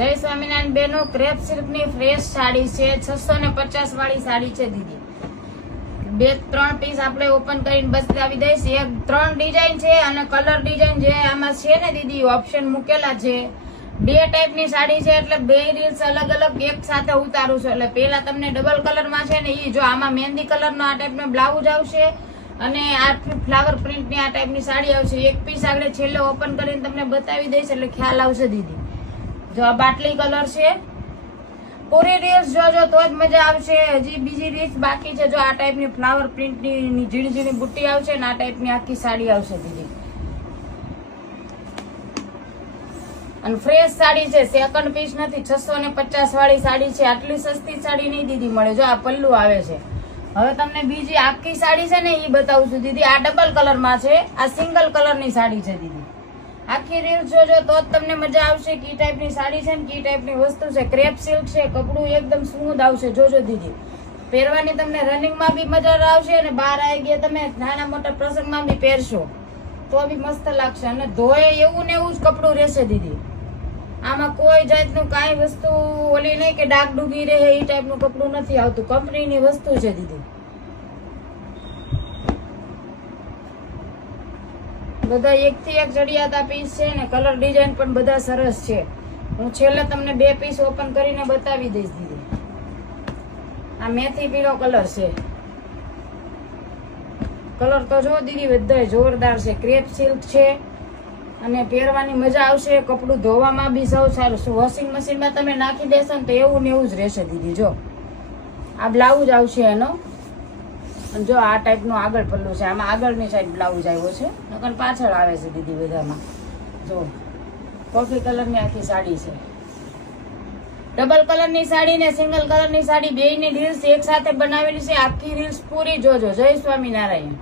જય સ્વામિનારાયણ બેનો, crepe silk ની ફ્રેશ સાડી છે. 650 વાળી સાડી છે દીદી. 2-3 પીસ આપણે ઓપન કરીને બતાવી દઈશ. એક 3 ડિઝાઇન છે અને કલર ડિઝાઇન જે આમાં છે ને દીદી ઓપ્શન મૂકેલા છે. 2 ટાઈપની સાડી છે એટલે 2 રીલ્સ અલગ અલગ એક સાથે ઉતારું છું. એટલે પેલા તમને ડબલ કલરમાં છે ને ઈ જો આમાં મહેંદી કલરનો આ ટાઈપનો બ્લાઉઝ આવશે અને આ ફ્લાવર પ્રિન્ટની આ ટાઈપની સાડી આવશે. એક પીસ આગળ છેલ્લે ઓપન કરીને તમને બતાવી દઈશ એટલે ખ્યાલ આવશે દીદી. જો આ બાટલી કલર છે. પૂરી રીલ્સ જોજો તો જ મજા આવશે. હજી બીજી રીલ્સ બાકી છે. જો આ ટાઈપની ફ્લાવર પ્રિન્ટની ઝીણી ઝીણી બુટ્ટી આવશે ને આ ટાઈપની આખી સાડી આવશે દીદી. અને ફ્રેશ સાડી છે, સેકન્ડ પીસ નથી. 650 વાળી સાડી છે. આટલી સસ્તી સાડી નહીં દીદી મળે. જો આ પલ્લુ આવે છે. હવે તમને બીજી આખી સાડી છે ને એ બતાવું છું દીદી. આ ડબલ કલરમાં છે, આ સિંગલ કલરની સાડી છે દીદી. આખી રીલ જોજો તો જ તમને મજા આવશે. કી ટાઈપની સાડી છે ને કી ટાઈપની વસ્તુ છે. ક્રેપ સિલ્ક છે, કપડું એકદમ સ્મૂથ આવશે. જોજો દીદી, પહેરવાની તમને રનિંગમાં બી મજા આવશે અને બહાર આવી ગયા તમે નાના મોટા પ્રસંગમાં બી પહેરશો તો બી મસ્ત લાગશે. અને ધોય એવું ને એવું જ કપડું રહેશે દીદી. આમાં કોઈ જાતનું કાંઈ વસ્તુ ઓલી નહીં કે ડાગ ડૂગી રહે એ ટાઈપનું કપડું નથી આવતું. કંપનીની વસ્તુ છે દીદી. બધા એકથી એક ચડિયાતા પીસ છે ને કલર ડિઝાઇન પણ બધા સરસ છે. હું છેલ્લે તમને 2 પીસ ઓપન કરીને બતાવી દઈશ દીદી. આ મેથી પીળો કલર છે. કલર તો જો દીદી બધા જોરદાર છે. ક્રેપ સિલ્ક છે અને પહેરવાની મજા આવશે. કપડું ધોવામાં બી સૌ સારું. વોશિંગ મશીનમાં તમે નાખી દેશો ને તો એવું ને એવું જ રહેશે દીદી. જો આ બ્લાઉઝ આવશે એનો. અને જો આ ટાઈપનું આગળ પલ્લું છે. આમાં આગળની સાઈડ બ્લાઉઝ આવ્યો છે, નકર પાછળ આવે છે દીદી બધામાં. જો કોફી કલરની આખી સાડી છે. ડબલ કલરની સાડી ને સિંગલ કલરની સાડી બેયની રીલ્સ એક સાથે બનાવેલી છે. આખી રીલ્સ પૂરી જોજો. જય સ્વામિનારાયણ.